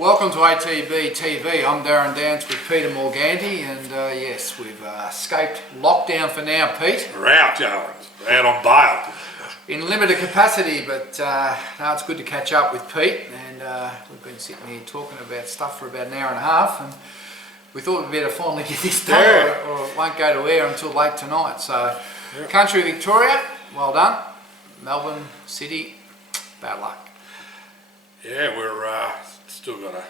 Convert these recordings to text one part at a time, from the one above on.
Welcome to ATB TV. I'm Darren Dance with Peter Morganti, and yes, we've escaped lockdown for now, Pete. We're out, Joe. We're out on bail. In limited capacity, but now it's good to catch up with Pete, and we've been sitting here talking about stuff for about an hour and a half, and we thought we'd better finally get this done, or it won't go to air until late tonight. So, Country Victoria, well done. Melbourne City, bad luck. Yeah, we're still got to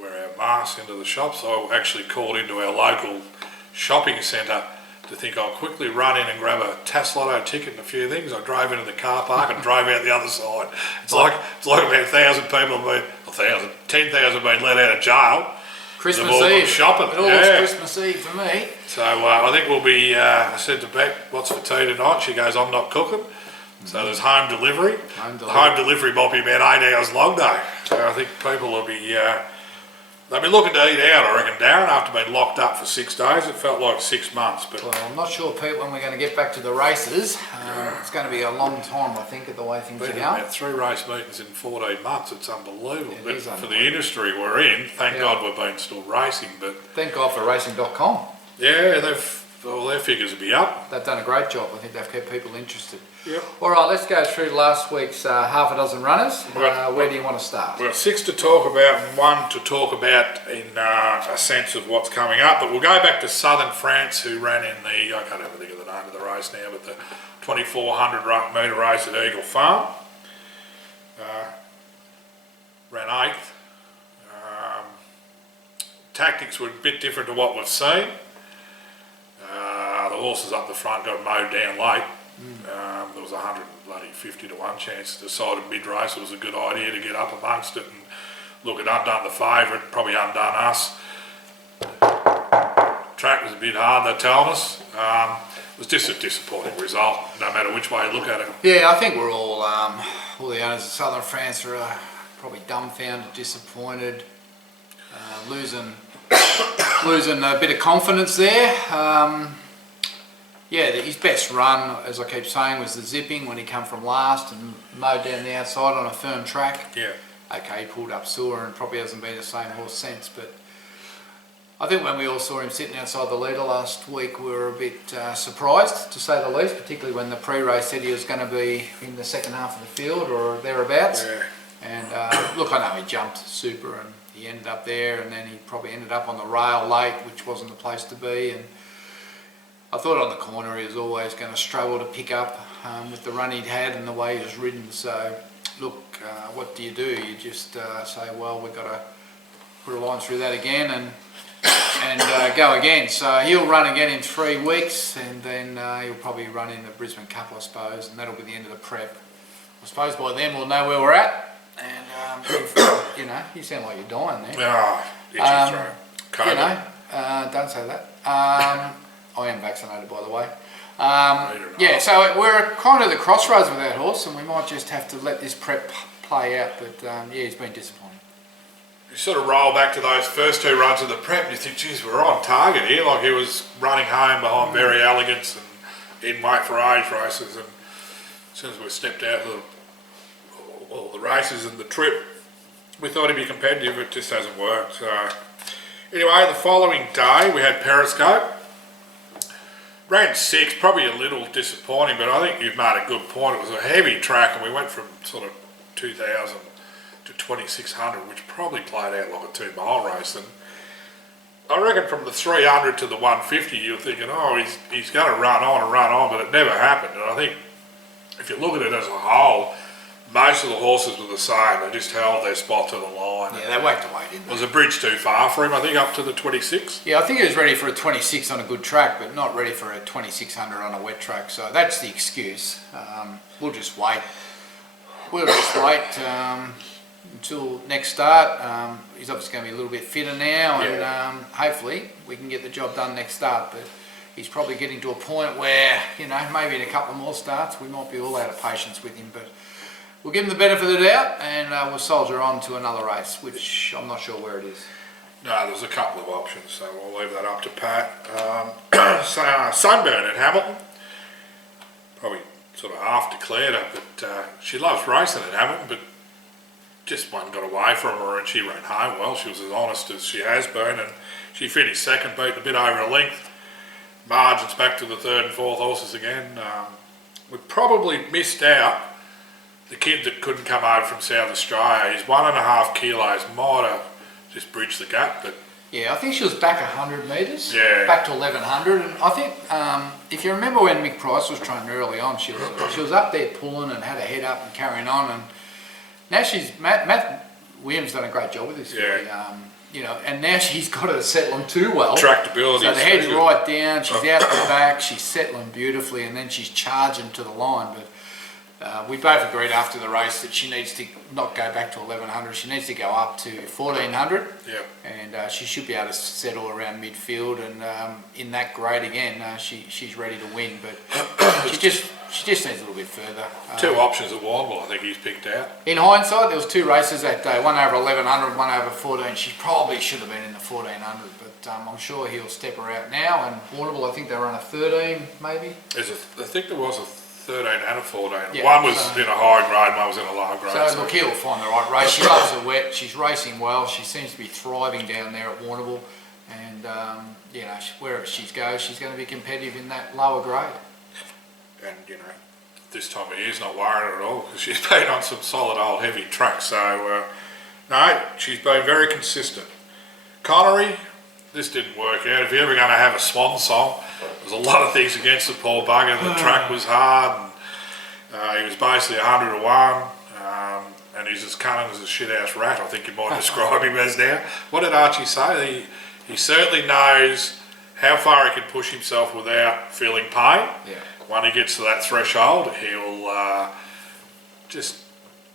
wear our masks into the shops. I actually called into our local shopping centre to think I'll quickly run in and grab a Taslotto ticket and a few things. I drove into the car park and drove out the other side. It's like about 1,000 people have been, 10,000 been let out of jail. Christmas Eve. Shopping. It all was Christmas Eve for me. So I think we'll be, I said to Beck, what's for tea tonight? She goes, I'm not cooking. So there's home delivery. Home delivery might be about 8 hours long though. So I think people will be, they'll be looking to eat out, I reckon, Darren, after being locked up for 6 days. It felt like 6 months. But well, I'm not sure, Pete, when we're going to get back to the races. It's going to be a long time, I think, at the way things are going. About 3 race meetings in 14 months. It's unbelievable. It is for the industry we're in, thank God we've been still racing. But thank God for racing.com. Yeah, their figures will be up. They've done a great job. I think they've kept people interested. Yep. All right, let's go through last week's half a dozen runners. Where do you want to start? We've got 6 to talk about and 1 to talk about in a sense of what's coming up. But we'll go back to Southern France, who ran in the, I can't even think of the name of the race now, but the 2,400 metre race at Eagle Farm. Ran 8th. Tactics were a bit different to what we've seen. The horses up the front got mowed down late. There was 150 to 1 chance. Decided mid-race it was a good idea to get up amongst it, and look, it undone the favourite, probably undone us. Track was a bit hard, they're telling us. It was just a disappointing result, no matter which way you look at it. Yeah, I think we're all the owners of Southern France are probably dumbfounded, disappointed, losing a bit of confidence there. Yeah, his best run, as I keep saying, was the zipping when he come from last and mowed down the outside on a firm track. Yeah. Okay, he pulled up sore and probably hasn't been the same horse since, but I think when we all saw him sitting outside the leader last week, we were a bit surprised, to say the least, particularly when the pre-race said he was going to be in the second half of the field or thereabouts. Yeah. And look, I know he jumped super and he ended up there, and then he probably ended up on the rail late, which wasn't the place to be. And I thought on the corner he was always going to struggle to pick up with the run he'd had and the way he was ridden. So, look, what do? You just say, well, we've got to put a line through that again and go again. So he'll run again in 3 weeks, and then he'll probably run in the Brisbane Cup, I suppose, and that'll be the end of the prep. I suppose by then we'll know where we're at. And, you know, you sound like you're dying there. Oh, itchy throat. You know, don't say that. I am vaccinated, by the way. Yeah, so we're kind of at the crossroads with that horse, and we might just have to let this prep play out. But yeah, it's been disappointing. You sort of roll back to those first 2 runs of the prep and you think, geez, we're on target here. Like he was running home behind Very Elegance and in weight for age races. And as soon as we stepped out of the races and the trip, we thought he'd be competitive. It just hasn't worked. So anyway, the following day we had Periscope. Ran 6, probably a little disappointing, but I think you've made a good point. It was a heavy track, and we went from sort of 2,000 to 2,600, which probably played out like a 2-mile race. And I reckon from the 300 to the 150, you're thinking, oh, he's going to run on, but it never happened. And I think if you look at it as a whole, most of the horses were the same. They just held their spot to the line. Yeah, they whacked away, didn't they? Was a bridge too far for him, I think, up to the 26? Yeah, I think he was ready for a 26 on a good track, but not ready for a 2,600 on a wet track. So that's the excuse. We'll just wait. Until next start. He's obviously going to be a little bit fitter now, and hopefully we can get the job done next start. But he's probably getting to a point where, you know, maybe in a couple more starts we might be all out of patience with him. But we'll give him the benefit of the doubt, and we'll soldier on to another race, which I'm not sure where it is. No, there's a couple of options, so we'll leave that up to Pat. Sunburn at Hamilton. Probably sort of half declared her, but she loves racing at Hamilton, but just one got away from her and she ran home well. She was as honest as she has been, and she finished second, beaten a bit over a length. Margins back to the third and fourth horses again. We probably missed out the kid that couldn't come over from South Australia. He's 1.5 kilos, might have just bridged the gap, but yeah, I think she was back 100 metres, yeah, back to 1100, and I think if you remember when Mick Price was training early on, she was up there pulling and had her head up and carrying on, and now Matt Williams done a great job with this filly, you know, and now she's got her settling too well. Tractability. So the head's right down, she's out the back, she's settling beautifully, and then she's charging to the line. But we both agreed after the race that she needs to not go back to 1100, she needs to go up to 1400. Yep. And she should be able to settle around midfield, and in that grade again, she's ready to win. But she just needs a little bit further. Two options at Warrnambool, I think he's picked out. In hindsight, there was 2 races that day, one over 1100, one over 14. She probably should have been in the 1400, but I'm sure he'll step her out now. And Warrnambool, I think they run a 13, maybe. I think there was a 13 and a 14. Yeah, one was in a high grade, one was in a low grade. So look, he'll find the right race. She loves the wet. She's racing well. She seems to be thriving down there at Warrnambool, and you know, wherever she goes, she's going to be competitive in that lower grade. And you know, this time of year's not worried at all because she's been on some solid old heavy tracks. So no, she's been very consistent. Connery, this didn't work out. If you're ever going to have a swan song, there's a lot of things against the poor bugger. The track was hard, and he was basically 100 to 1, and he's as cunning as a shithouse rat, I think you might describe him as now. What did Archie say? He certainly knows how far he can push himself without feeling pain. Yeah. When he gets to that threshold, he'll just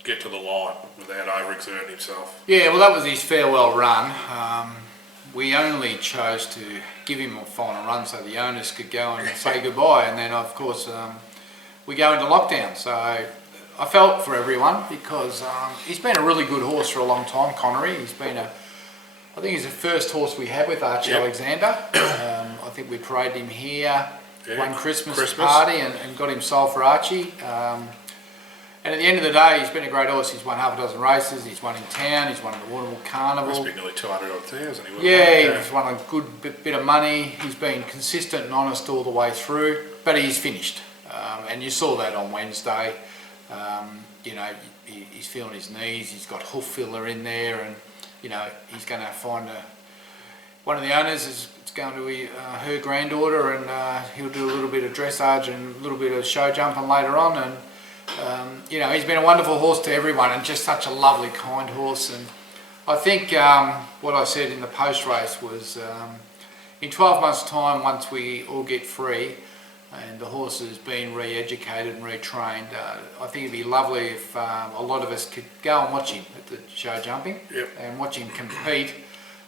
get to the line without overexerting himself. Yeah, well, that was his farewell run. We only chose to give him a final run so the owners could go and say goodbye, and then of course we go into lockdown. So I felt for everyone because he's been a really good horse for a long time, Connery. I think he's the first horse we had with Archie Alexander. I think we traded him here one Christmas party and got him sold for Archie. And at the end of the day, he's been a great horse. He's won half a dozen races. He's won in town. He's won at the Warrnambool Carnival. Must be nearly 200,000. He's won a good bit of money. He's been consistent and honest all the way through. But he's finished, and you saw that on Wednesday. You know, he's feeling his knees. He's got hoof filler in there, and you know he's going to find one of the owners is going to be her granddaughter, and he'll do a little bit of dressage and a little bit of show jumping later on. And you know, he's been a wonderful horse to everyone, and just such a lovely, kind horse. And I think what I said in the post race was, in 12 months' time, once we all get free and the horse has been re-educated and retrained, I think it'd be lovely if a lot of us could go and watch him at the show jumping and watch him compete.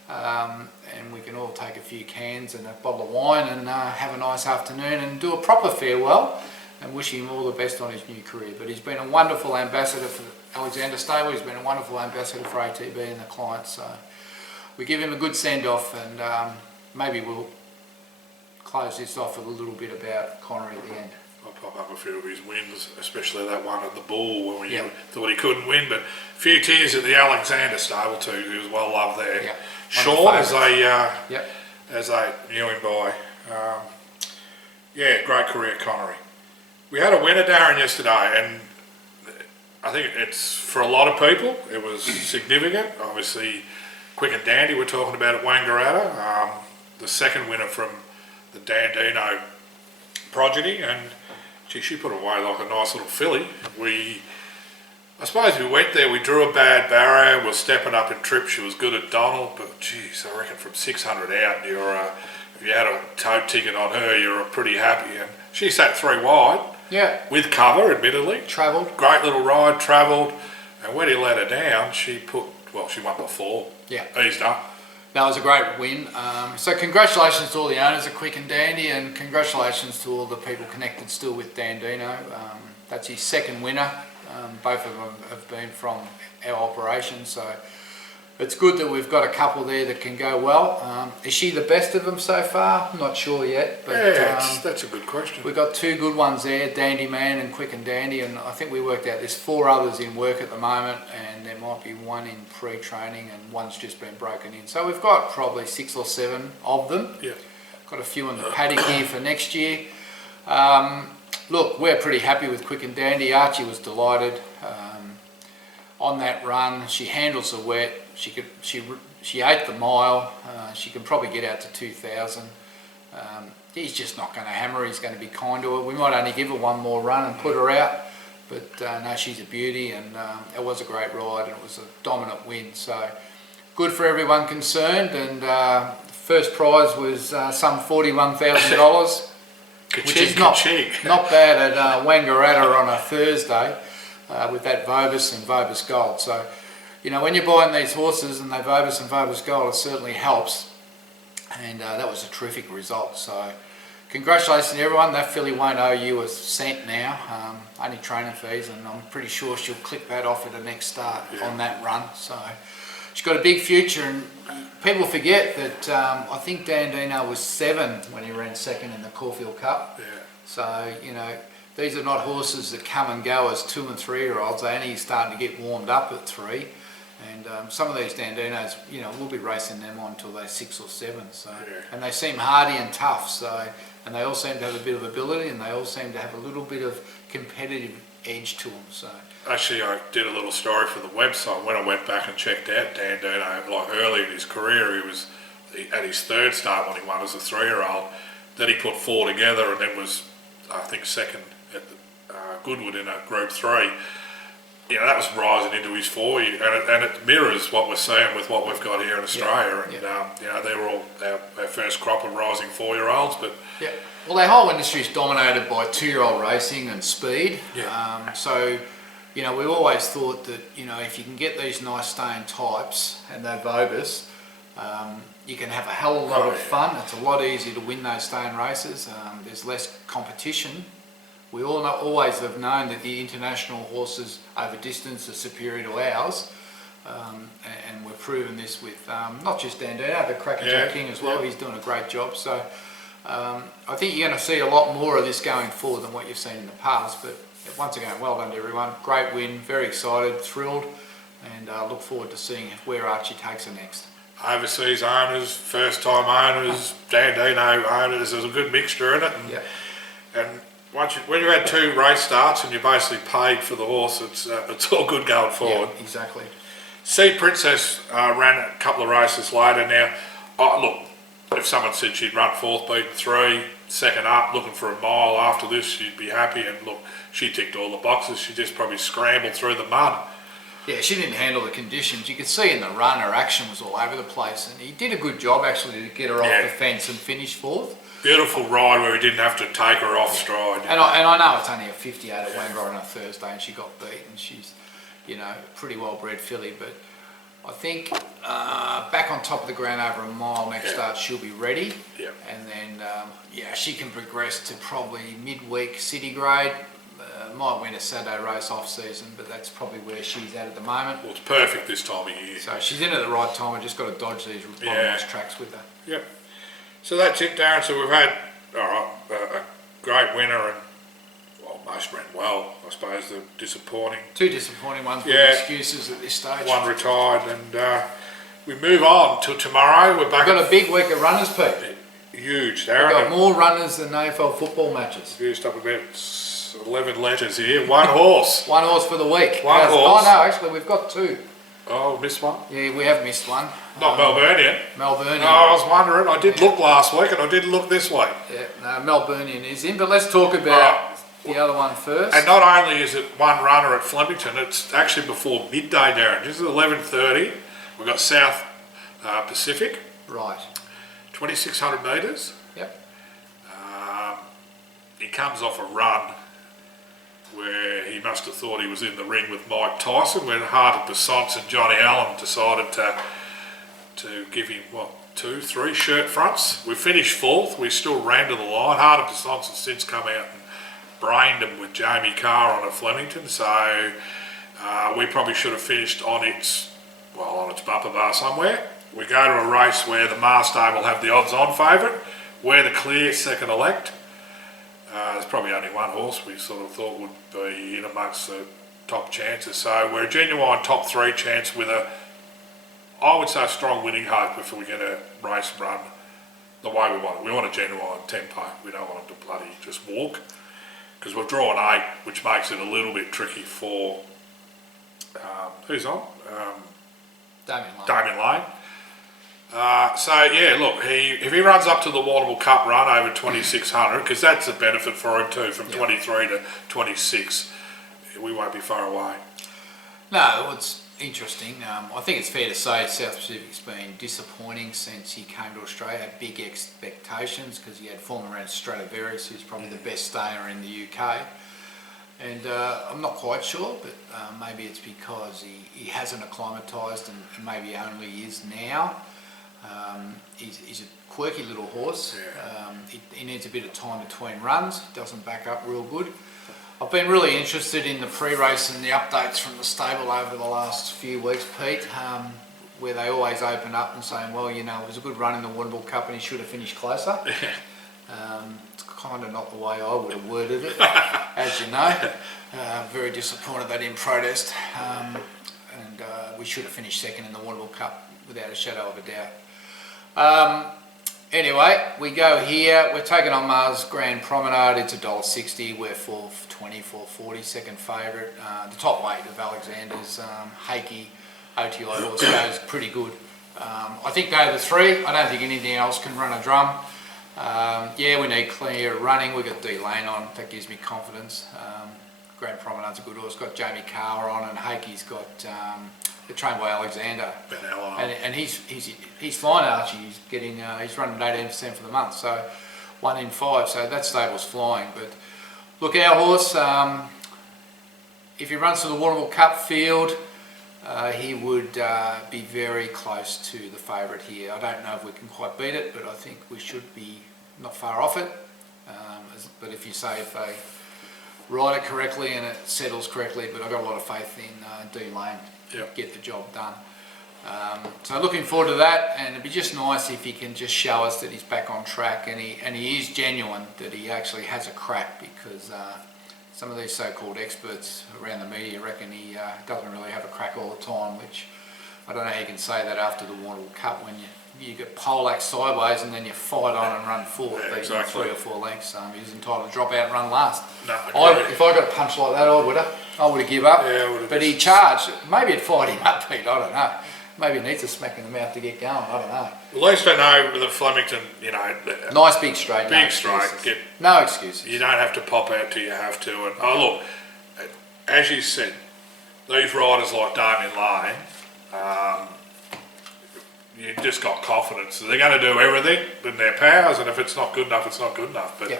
And we can all take a few cans and a bottle of wine and have a nice afternoon and do a proper farewell and wish him all the best on his new career. But he's been a wonderful ambassador for Alexander Stable. He's been a wonderful ambassador for ATB and the clients. So we give him a good send-off, and maybe we'll close this off with a little bit about Connery at the end. I'll pop up a few of his wins, especially that one at the Bull when we thought he couldn't win, but a few tears at the Alexander Stable too. He was well loved there. Yep. Sean, as I knew him by, great career, Connery. We had a winner, Darren, yesterday, and I think it's, for a lot of people, it was significant. Obviously, Quick and Dandy we're talking about at Wangaratta, the second winner from the Dandino progeny, and she put away like a nice little filly. I suppose we went there, we drew a bad barrier, we're stepping up in trip, she was good at Donald, but geez, I reckon from 600 out, if you had a tote ticket on her, you're pretty happy. And she sat 3 wide, with cover, admittedly. Travelled. Great little ride, travelled, and when he let her down, she won by 4. Yeah. Eased up. That was a great win. So congratulations to all the owners of Quick and Dandy, and congratulations to all the people connected still with Dandino. That's his second winner. Both of them have been from our operation, so it's good that we've got a couple there that can go well. Is she the best of them so far? I'm not sure yet, but that's a good question. we've got 2 good ones there, Dandy Man and Quick and Dandy, and I think we worked out there's 4 others in work at the moment, and there might be 1 in pre-training and 1's just been broken in. So we've got probably 6 or 7 of them. Yeah. Got a few in the paddock here for next year. Look, we're pretty happy with Quick and Dandy. Archie was delighted. On that run, she handles the wet. She ate the mile. She can probably get out to 2,000. He's just not going to hammer. He's going to be kind to her. We might only give her 1 more run and put her out, but no, she's a beauty, and it was a great ride, and it was a dominant win. So good for everyone concerned. And first prize was some $41,000, which is not bad at Wangaratta on a Thursday. With that Vobis and Vobis Gold. So, you know, when you're buying these horses and they Vobis and Vobis Gold, it certainly helps. And that was a terrific result. So, congratulations to everyone. That filly won't owe you a cent now. Only training fees, and I'm pretty sure she'll click that off at the next start on that run. So, she's got a big future, and people forget that I think Dandino was 7 when he ran second in the Caulfield Cup. Yeah. So, you know, these are not horses that come and go as 2 and 3 year olds. They're only starting to get warmed up at 3. And some of these Dandinos, you know, we'll be racing them on until they're 6 or 7. So, and they seem hardy and tough. So, and they all seem to have a bit of ability, and they all seem to have a little bit of competitive edge to them. So, actually, I did a little story for the website. When I went back and checked out Dandino, like early in his career, he was at his 3rd start when he won as a 3-year-old. Then he put 4 together, and then was, I think, second at the, Goodwood in a Group 3. You know, that was rising into his 4 year, and it mirrors what we're seeing with what we've got here in Australia. And you know, they were all our first crop of rising 4-year-olds. But well, our whole industry is dominated by 2-year-old racing and speed. So, you know, we always thought that, you know, if you can get these nice staying types and they're Vobis, you can have a hell of a lot of fun. It's a lot easier to win those staying races. There's less competition. We all always have known that the international horses over distance are superior to ours, and we've proven this with not just Dandino, but Crackerjack King as well. He's doing a great job. So I think you're going to see a lot more of this going forward than what you've seen in the past. But once again, well done to everyone. Great win, very excited, thrilled, and look forward to seeing where Archie takes her next. Overseas owners, first-time owners, Dandino owners, there's a good mixture in it. And when you had 2 race starts and you basically paid for the horse, it's all good going forward. Yeah, exactly. Sea Princess ran a couple of races later. Now, look, if someone said she'd run 4th, beaten 3, second up, looking for a mile after this, she'd be happy. And look, she ticked all the boxes. She just probably scrambled through the mud. Yeah, she didn't handle the conditions. You could see in the run her action was all over the place, and he did a good job actually to get her off the fence and finish 4th. Beautiful ride where he didn't have to take her off stride. And I know it's only a 58 at Wangaratta on a Thursday, and she got beat, and she's, you know, pretty well bred filly, but I think back on top of the ground over a mile next start she'll be ready. And then she can progress to probably midweek city grade. Might win a Saturday race off season, but that's probably where she's at the moment. Well, it's perfect this time of year. So she's in at the right time. I just got to dodge these bottom-notch tracks with her. So that's it, Darren. So we've had a great winner, and well, most ran well. I suppose the disappointing. 2 disappointing ones with excuses at this stage. 1 retired, and we move on to tomorrow. We're back. We've got a big week of runners, Pete. Huge, Darren. We've got more runners than AFL football matches. Used up about 11 letters here. 1 horse. 1 horse for the week. 1 horse. Oh no, actually we've got 2. Oh, missed one? Yeah, we have missed one. Not Melburnian. Melburnian. No, I was wondering. I did look last week, and I didn't look this week. Yeah, no, Melburnian is in, but let's talk about the other one first. And not only is it 1 runner at Flemington, it's actually before midday, Darren. This is 11:30. We've got South Pacific. Right. 2,600 metres. Yep. He comes off a run where he must have thought he was in the ring with Mike Tyson, when Heart of Besants and Johnny Allen decided to give him, 2, 3 shirt fronts. We finished 4th. We still ran to the line. Heart of Besants has since come out and brained him with Jamie Carr on at Flemington, so we probably should have finished on its well, on its bumper bar somewhere. We go to a race where the Mars stable have the odds-on favourite. We're the clear second elect. There's probably only one horse we sort of thought would be in amongst the top chances. So we're a genuine top 3 chance with a, I would say, a strong winning hope if we get a race run the way we want it. We want a genuine tempo. We don't want them to bloody just walk. Because we've drawn 8, which makes it a little bit tricky for, who's on? Damien Lane. So yeah, look, if he runs up to the Warrnambool Cup run over 2600, because that's a benefit for him too, from 23 to 26, we won't be far away. No, it's interesting. I think it's fair to say South Pacific's been disappointing since he came to Australia. Had big expectations because he had former around Stradivarius, who's probably the best stayer in the UK. And I'm not quite sure, but maybe it's because he hasn't acclimatised and maybe only is now. He's a quirky little horse. Yeah. He needs a bit of time between runs. Doesn't back up real good. I've been really interested in the pre-race and the updates from the stable over the last few weeks, Pete, where they always open up and saying, well, you know, it was a good run in the Warrnambool Cup and he should have finished closer. It's kind of not the way I would have worded it, as you know. Very disappointed they didn't protest, and we should have finished second in the Warrnambool Cup without a shadow of a doubt. Anyway, we go here. We're taking on Mars Grand Promenade. It's $1.60. We're $4.20, $4.40, second favourite. The top weight of Alexander's Hakey OTI horse goes pretty good. I think they're the 3. I don't think anything else can run a drum. Yeah, we need clear running. We've got D Lane on. That gives me confidence. Grand Promenade's a good horse. Got Jamie Carr on, and Hakey's got trained by Alexander. And he's flying, Archie. He's getting he's running 18% for the month, so 1 in 5. So that stable's flying. But look, our horse, if he runs to the Warrnambool Cup field, he would be very close to the favourite here. I don't know if we can quite beat it, but I think we should be not far off it. But if you say if they ride it correctly and it settles correctly, but I've got a lot of faith in D Lane to get the job done. So looking forward to that, and it'd be just nice if he can just show us that he's back on track and he is genuine, that he actually has a crack, because some of these so-called experts around the media reckon he doesn't really have a crack all the time, which I don't know how you can say that after the Warrnambool Cup when you get Polack sideways and then you fight on and run fourth, beating exactly 3 or 4 lengths. He's entitled to drop out and run last. No, if I got a punch like that, I would have given up. Yeah, but he charged. Maybe it fired him up, Pete. I don't know. Maybe he needs a smack in the mouth to get going. I don't know. At least I know the Flemington, you know. Nice big straight. Big straight. No excuses. You don't have to pop out till you have to. And oh look, as you said, these riders like Damien Lane, you just got confidence. They're going to do everything in their powers, and if it's not good enough, it's not good enough. But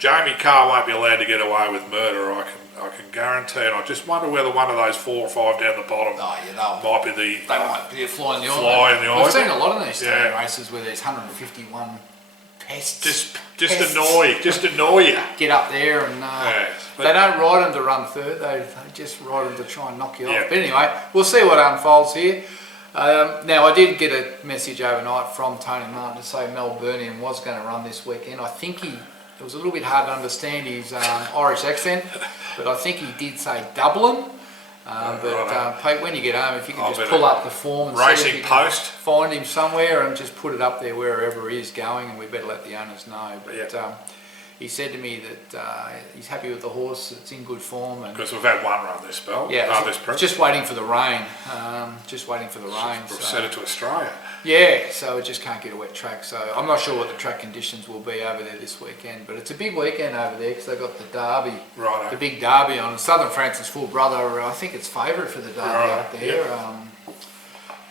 Jamie Carr won't be allowed to get away with murder, I can guarantee it. I just wonder whether one of those 4 or 5 down the bottom might be the... They might be a fly in the eye. We've seen a lot of these races where there's 151 pests. Just annoy you. Get up there and... they don't ride them to run third, they just ride them to try and knock you off. But anyway, we'll see what unfolds here. Now, I did get a message overnight from Tony Martin to say Mel Burnian was going to run this weekend. I think it was a little bit hard to understand his Irish accent, but I think he did say Dublin. Pete, when you get home, if you can just pull up the form and Racing see if you Post, can find him somewhere and just put it up there wherever he is going, and we better let the owners know. But he said to me that he's happy with the horse, it's in good form. Because we've had one run this spell. Just waiting for the rain. Sent it to Australia. Yeah, so it just can't get a wet track. So I'm not sure what the track conditions will be over there this weekend, but it's a big weekend over there because they've got the Derby, the big Derby on. Southern France's full brother, I think it's favourite for the Derby out there.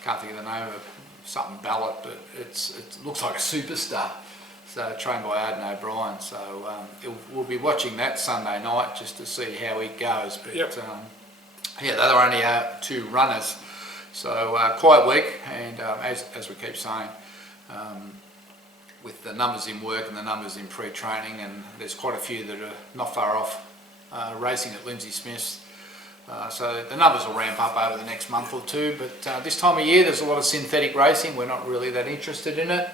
Can't think of the name of it, something Ballot, but it looks like a superstar. So trained by Arden O'Brien, so we'll be watching that Sunday night just to see how he goes. But they were only 2 runners, so quite weak. And as we keep saying, with the numbers in work and the numbers in pre-training, and there's quite a few that are not far off racing at Lindsay Smith's So the numbers will ramp up over the next month or two, but this time of year there's a lot of synthetic racing. We're not really that interested in it,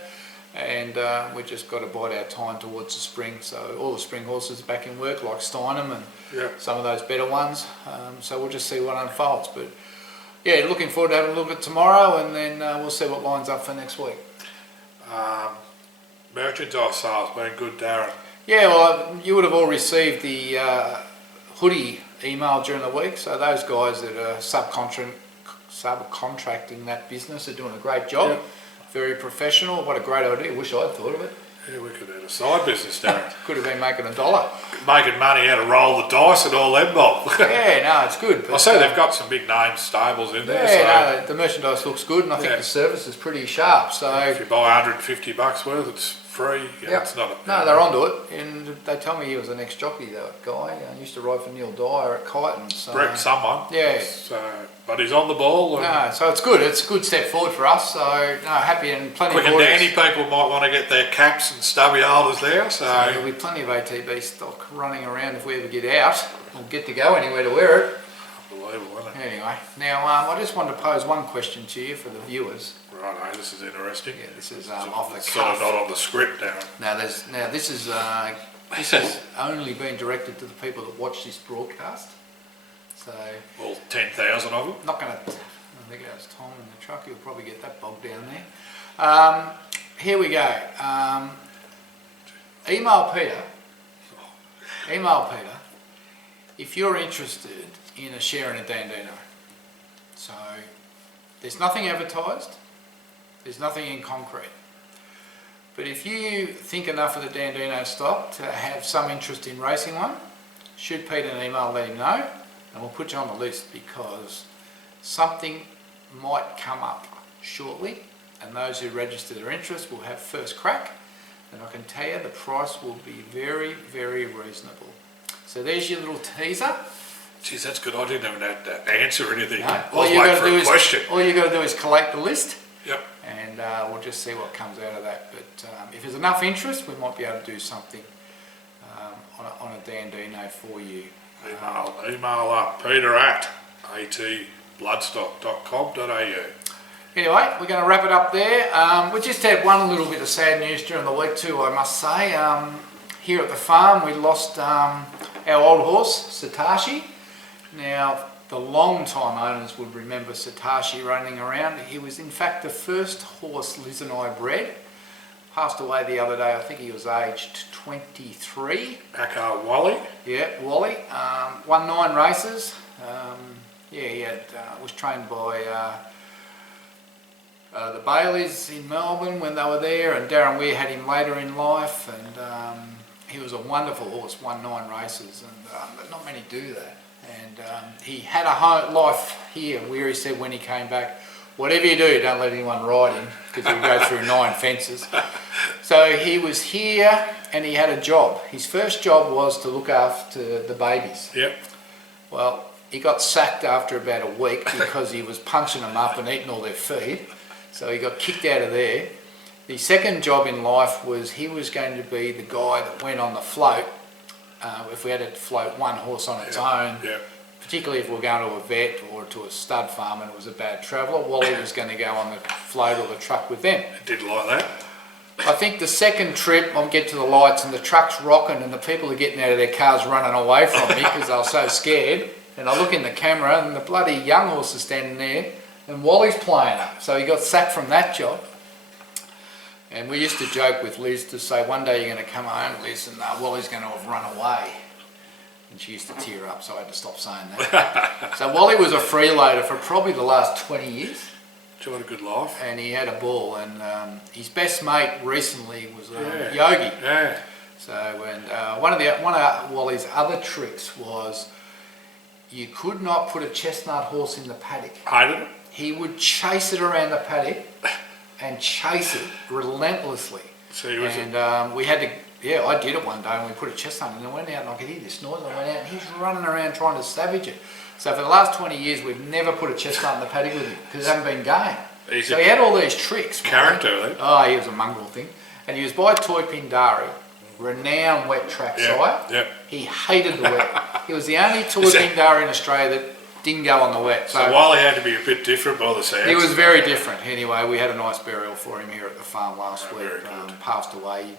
and we just got to bide our time towards the spring. So all the spring horses are back in work, like Steinem and some of those better ones. So we'll just see what unfolds. But yeah, looking forward to having a look at tomorrow, and then we'll see what lines up for next week. Merchandise sales been good, Darren. Yeah, well, you would have all received the hoodie email during the week. So those guys that are subcontracting that business are doing a great job. Yep. Very professional. What a great idea. Wish I'd thought of it. Yeah, we could have a side business, Darren. Could have been making $1. Making money out of roll the dice and all them, Bob. Yeah, no, it's good. I see they've got some big name stables in there. Yeah, So no, the merchandise looks good, and I think the service is pretty sharp. So if you buy $150 worth, it's free. It's not a, no, they're onto it, and they tell me he was an ex-jockey, that guy. He used to ride for Neil Dyer at Kyneton. So Brett someone. Yeah. But he's on the ball. And no, so it's good. It's a good step forward for us. So no, happy and plenty quick of and orders. dandy people might want to get their caps and stubby holders there. So There'll be plenty of ATB stock running around if we ever get out. We'll get to go anywhere to wear it. unbelievable, isn't it? Anyway, now I just wanted to pose one question to you for the viewers. Right, this is interesting. Yeah, this is off the It's sort of cuff. not on the script, Darren. Now this has only been directed to the people that watch this broadcast. So All 10,000 of them. not going to. I think that's Tom in the truck. He'll probably get that bogged down there. Here we go. Email Peter. If you're interested in a share in a Dandino. So there's nothing advertised. There's nothing in concrete. But if you think enough of the Dandino stock to have some interest in racing one, shoot Peter an email, let him know, and we'll put you on the list, because something might come up shortly, and those who register their interest will have first crack, and I can tell you the price will be very, very reasonable. So there's your little teaser. Geez, that's good. I didn't even have to answer anything. No, I was waiting for a question. all you got to do is collate the list. Yep. And we'll just see what comes out of that. But if there's enough interest, we might be able to do something on a Dandino for you. Email up Peter at atbloodstock.com.au. Anyway, we're going to wrap it up there. We just had one little bit of sad news during the week too, I must say. Here at the farm, we lost our old horse, Satoshi. Now, the long-time owners would remember Satoshi running around. He was in fact the first horse Liz and I bred. Passed away the other day. I think he was aged 23. Aka Wally. Yeah, Wally. Won 9 races. He had was trained by the Baileys in Melbourne when they were there, and Darren Weir had him later in life, and he was a wonderful horse. Won 9 races, and but not many do that. And he had a life here where he said when he came back, whatever you do, don't let anyone ride him, because he'll go through 9 fences. So he was here and he had a job. His first job was to look after the babies. Yep. Well, he got sacked after about a week because he was punching them up and eating all their feed. So he got kicked out of there. The second job in life was he was going to be the guy that went on the float. If we had to float one horse on its own, particularly if we were going to a vet or to a stud farm and it was a bad traveller, Wally was going to go on the float or the truck with them. I did like that. I think the second trip, I'll get to the lights and the truck's rocking and the people are getting out of their cars running away from me because they were so scared. And I look in the camera and the bloody young horse is standing there and Wally's playing up. So he got sacked from that job. And we used to joke with Liz to say, one day you're going to come home, Liz, and Wally's going to have run away. And she used to tear up, so I had to stop saying that. So Wally was a freeloader for probably the last 20 years. She had a good life. And he had a ball, and his best mate recently was Yogi. Yeah. So, and one of Wally's other tricks was you could not put a chestnut horse in the paddock. Hated it? He would chase it around the paddock and chase it relentlessly. So he was and we had to, I did it one day and we put a chestnut and I went out and I could hear this noise. I went out and he's running around trying to savage it. So for the last 20 years we've never put a chestnut in the paddock with him because it hasn't been game. So he had all these tricks. Character, right? Oh, he was a mongrel thing. And he was by Toy Pindari, renowned wet track sire. Yep. He hated the wet. He was the only Toy Pindari in Australia that didn't go on the wet. So while he had to be a bit different by the sounds. He was very different. Anyway, we had a nice burial for him here at the farm last week. Very good. Passed away,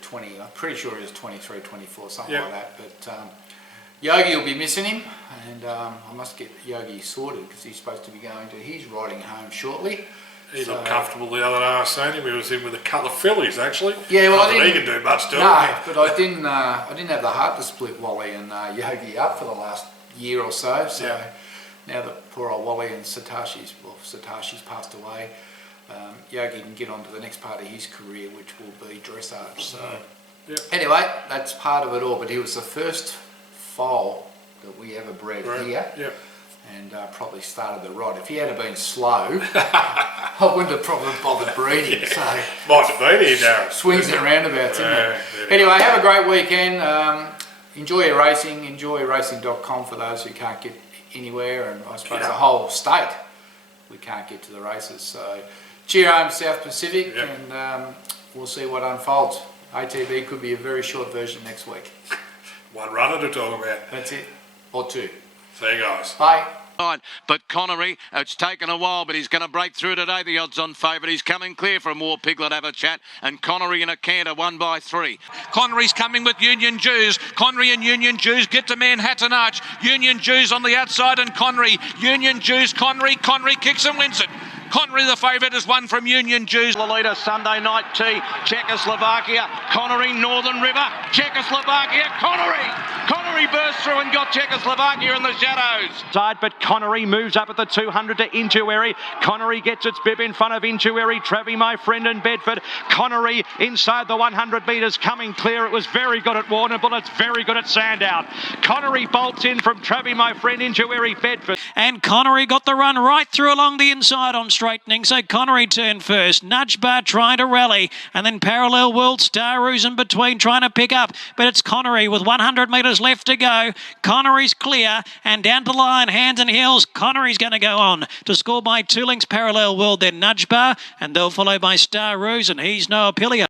20, I'm pretty sure he was 23, 24, something like that. But Yogi will be missing him, and I must get Yogi sorted because he's supposed to be going to his riding home shortly. He looked comfortable the other day. I seen him. He was in with a couple of fillies actually. Yeah, well, he can do much to No, but I didn't have the heart to split Wally and Yogi up for the last year or so. So now that poor old Wally and Satoshi's passed away, Yogi can get on to the next part of his career, which will be dressage. So anyway, that's part of it all. But he was the first foal that we ever bred here. Yeah. And probably started the rod. If he had been slow, I wouldn't have probably bothered breeding. So might have been here, Darren. Swings and roundabouts, isn't it? Anyway, have a great weekend. Enjoy your racing. Enjoy racing.com for those who can't get anywhere, and I suppose the whole state we can't get to the races. So cheer home, South Pacific, and we'll see what unfolds. ATB could be a very short version next week. One runner to talk about. That's it, or two. See you guys. Bye. But Connery, it's taken a while, but he's going to break through today. The odds-on favourite. He's coming clear from War Piglet. Have a chat. And Connery in a canter, 1 by 3. Connery's coming with Union Jews. Connery and Union Jews get to Manhattan Arch. Union Jews on the outside and Connery. Union Jews, Connery kicks and wins it. Connery, the favourite, is one from Union Jews. The leader, Sunday Night Tea, Czechoslovakia, Connery, Northern River, Czechoslovakia, Connery burst through and got Czechoslovakia in the shadows. Side, but Connery moves up at the 200 to Intuary. Connery gets its bib in front of Intuary. Trevi, my friend, in Bedford. Connery inside the 100 metres, coming clear. It was very good at Warrnambool. It's very good at Sandown. Connery bolts in from Trevi, my friend, Intuary, Bedford. And Connery got the run right through along the inside on straightening, so Connery turned first. Nudge Bar trying to rally, and then Parallel World, Star Ruse in between trying to pick up, but it's Connery with 100 metres left to go. Connery's clear, and down to the line, hands and heels, Connery's going to go on to score by 2 lengths. Parallel World, then Nudge Bar, and they'll follow by Star Ruse, and he's no Apilia.